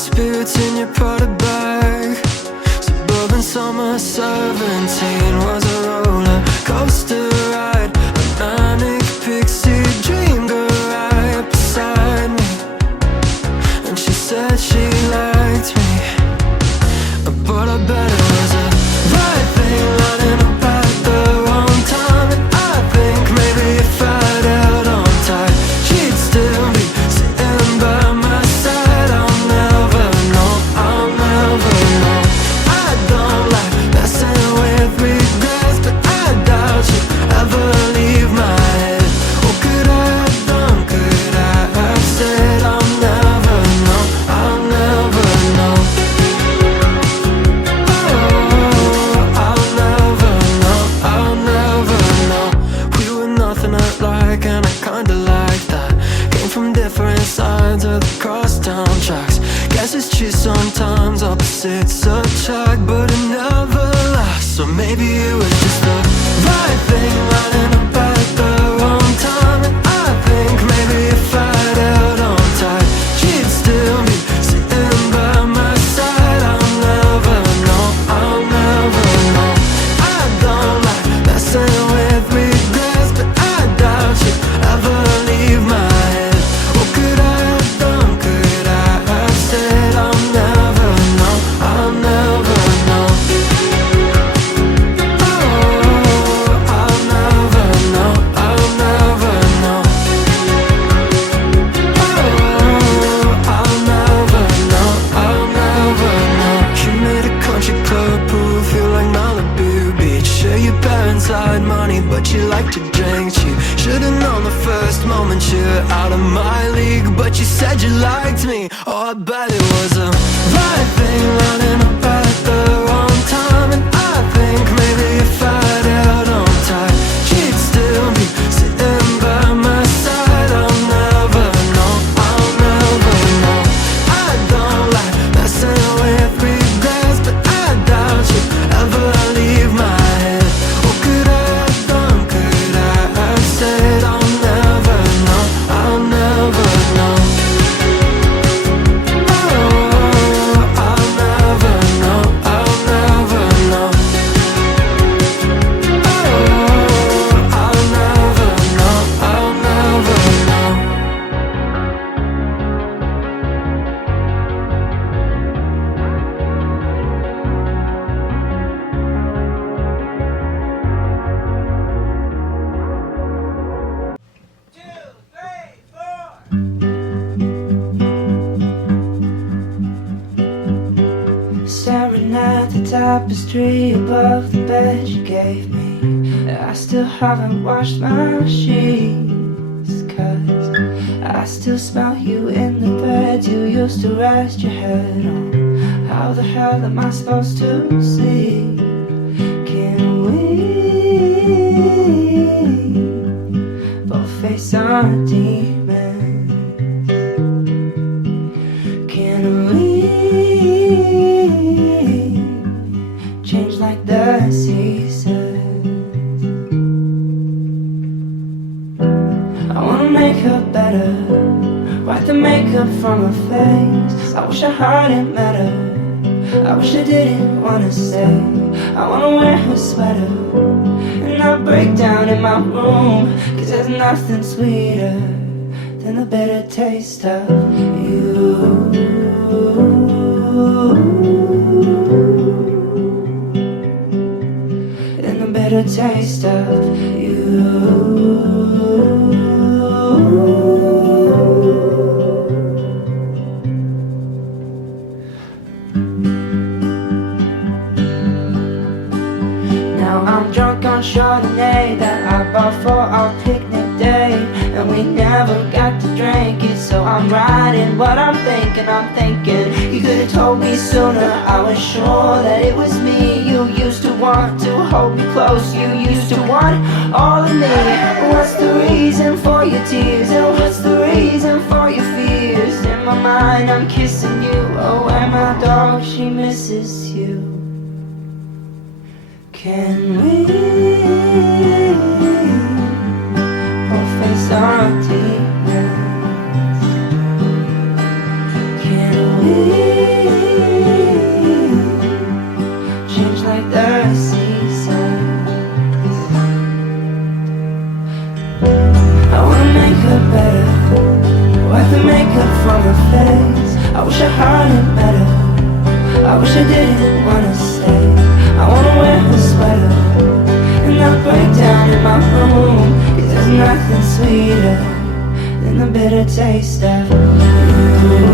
disputes in your product bag. Suburban summer 17 was a roller coaster ride. A manic pixie dream girl right beside me, and she said she liked me, but I bet it was a right thing lining up at the wrong time. And I think maybe if I'd held on tight, she'd still be sitting by my side. I'll never know, I'll never know. I don't like messing with regrets, but I doubt you ever leave my head. What could I have done, could I have said? I'll never know, I'll never know. And I kinda like that. Came from different sides of the crosstown tracks. Guess it's true sometimes opposites attract, but it never lasts. So maybe it was just the right thing lining up at the wrong time. And I think maybe if I'd held on tight, she'd still be sitting by my side. I'll never know, I'll never know. I don't like messing with regrets, but I doubt you ever leave my head. What could I have done, could I have said? I'll never know, I'll never know. Oh, I'll never know, I'll never know. Oh, I'll never know, I'll never know. You made a country club pool feel like Malibu Beach. Sure, your parents had money, but you like to drink cheap. Should've known the first moment you're out of my league, but you said you liked me. Oh, I bet it was a right thing lining up at the wrong time. And I think maybe if I'd held on tight, she'd still be sitting by my side. I'll never know, I'll never know. I don't like messing with regrets, but I doubt you ever leave my head. What could I have done, could I have said? I'll never know, I'll never know. Oh, I'll never know, I'll never know. Oh, I'll never know, I'll never know. Staring at the tapestry above the bed you gave me, I still haven't washed my sheets, 'cause I still smell you in the bed you used to rest your head on. How the hell am I supposed to see? Can we both face our demons? Can we change like the seasons? I wanna make her better, wipe the makeup from her face. I wish I hadn't met her, I wish I didn't wanna stay. I wanna wear her sweater and not break down in my room, 'cause there's nothing sweeter than the bitter taste of you. And the bitter taste of you. Now I'm drunk on Chardonnay that I bought for our picnic date, and we never got to drink it. So I'm writing what I'm thinking. You could have told me sooner. I was sure that it was me. You used to want to hold me close, you used to want all of me. What's the reason for your tears, and what's the reason for your fears? In my mind I'm kissing you. Oh, and my dog, she misses you. Can we both face our demons? Can we heart it better. I wish I didn't wanna stay. I wanna wear her sweater and not break down in my room. 'Cause there's nothing sweeter than the bitter taste of you.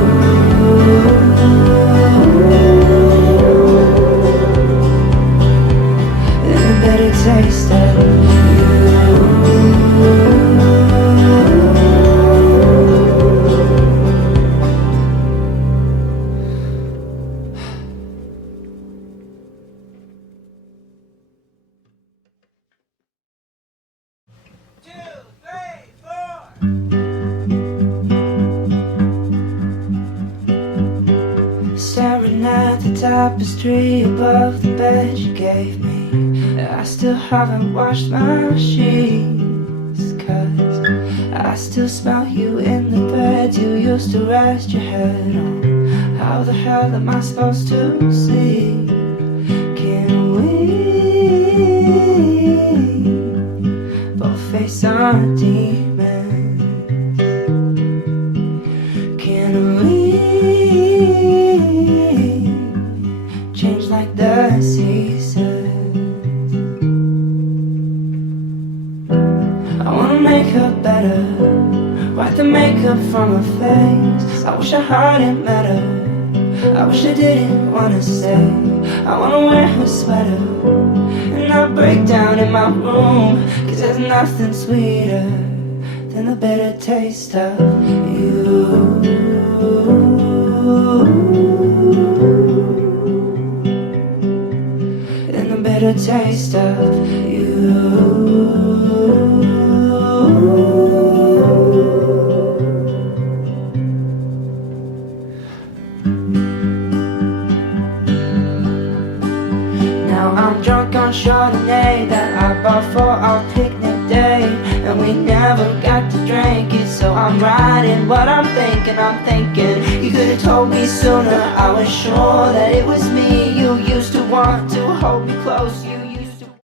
Than the bitter taste of you. Staring at the tapestry above the bed you gave me. I still haven't washed my sheets, 'cause I still smell you in the bed you used to rest your head on. How the hell am I supposed to sleep? Can we both face our demons? Can we change like the seasons? I wanna make her better, wipe the makeup from her face. I wish I hadn't met her, I wish I didn't wanna stay. I wanna wear her sweater and not break down in my room. 'Cause there's nothing sweeter than the bitter taste of you. Than the bitter taste of you. Now I'm drunk on Chardonnay that I bought for our picnic day, and we never got to drink it. So I'm writing what I'm thinking. You could have told me sooner. I was sure that it was me you used to want to hold me close. You